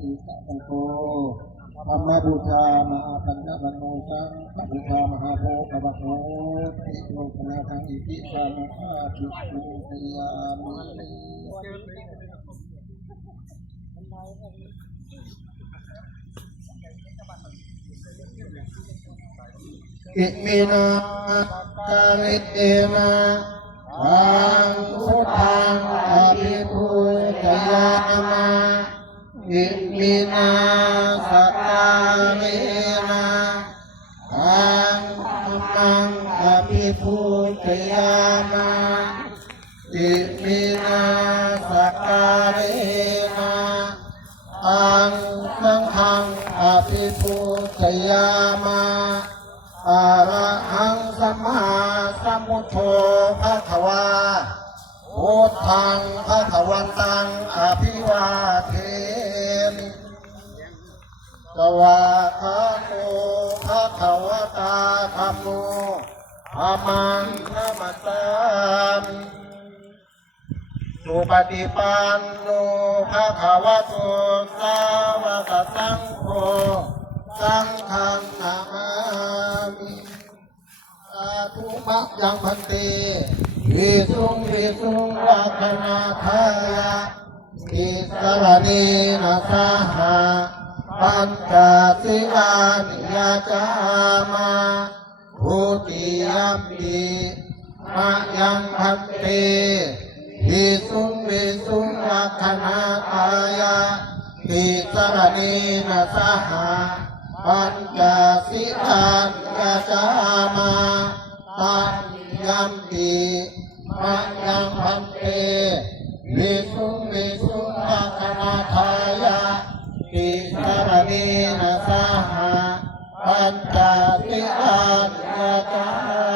อิสัพโตธรรมบูชามหาปัญญปันโนสังฆบูชามหาโพกะบะโมติโลกนาทังอิติสามะอาภิปุตยามิอิมินาคาริเตนะทังพุทธังอภิพุทยามา อิมินาสการินะทังธัมมังอภิพุทยามาอิมินาสการินะทังสังฆังอภิพุทยามาอะระหังสัมมาสัมพุทโธภะคะวาพุทธังภะคะวันตังอภิวาเท สวาคาโตภะคะวตาธัมโมธัมมังนัมสสามสุปฏิปันโนภะคะวะโตสาวกสังโฆสังฆังนามามิสาธุมะยังพันเตวิสุงวิสุงลักขณาทายะอิสรณีนาสาหา ปัญจสิลานิยาจามาภูติยัมปิมะยังพันเตวิสุงวิสุงลักขณาทายะอิสรณีนาสหาปัญจสิทานยาจามาตัญ ติสารณีนาสหาปัญจสิทานยาตา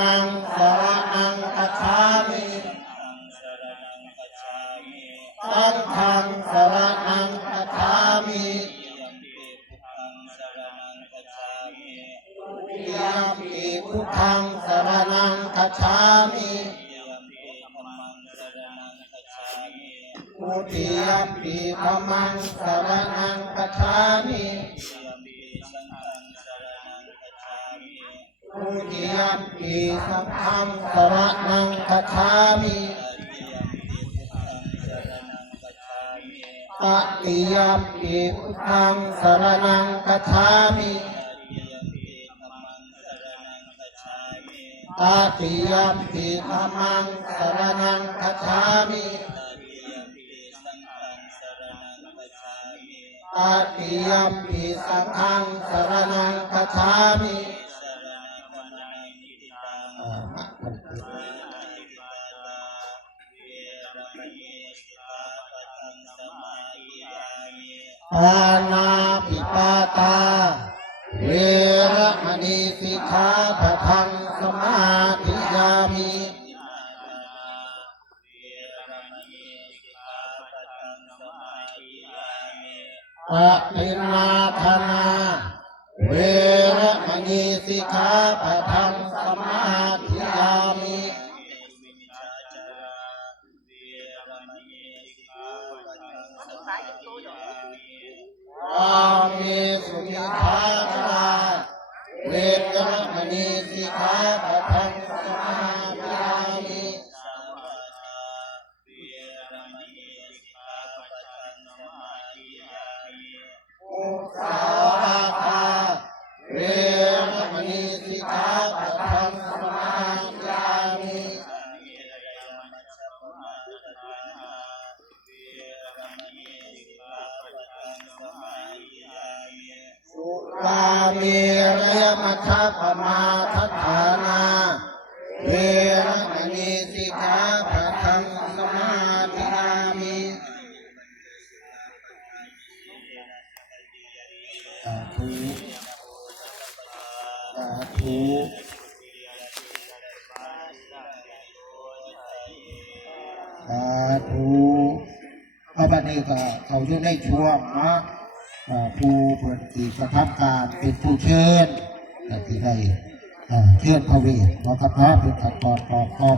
ธัมมังสรณังกัจฉามิสังฆังสรณังกัจฉามิติยมปิพุทธังสรณังกัจฉามิทุติยมปิธัมมังสรณังกัจฉามิ ยมปีสังฆังสรณังคัจฉามิตติยมปีพุทธังสรณังคัจฉามิตติยมปีธัมมังสรณังคัจฉามิตติยมปีสังฆังสรณังคัจฉามิ ปานาปิปาตา เวระมณีสิกขาปะทังสมาธิยามิปฏินาธนา เวระมณีสิกขาปะทังสมาธิ สาวาภเวรมณีสิกาปัตตังสมาญามิสุราเมระมัชฌะปมาทัฏฐา ธุสาธุเอาบัดนี้ก็เขาอยู่ในช่วงนะผู้เปิดที่กระทำการเป็นผู้เชิญที่ได้เชิญพระเวทมาะครับพระเป็นขัดตอนต่อต่อ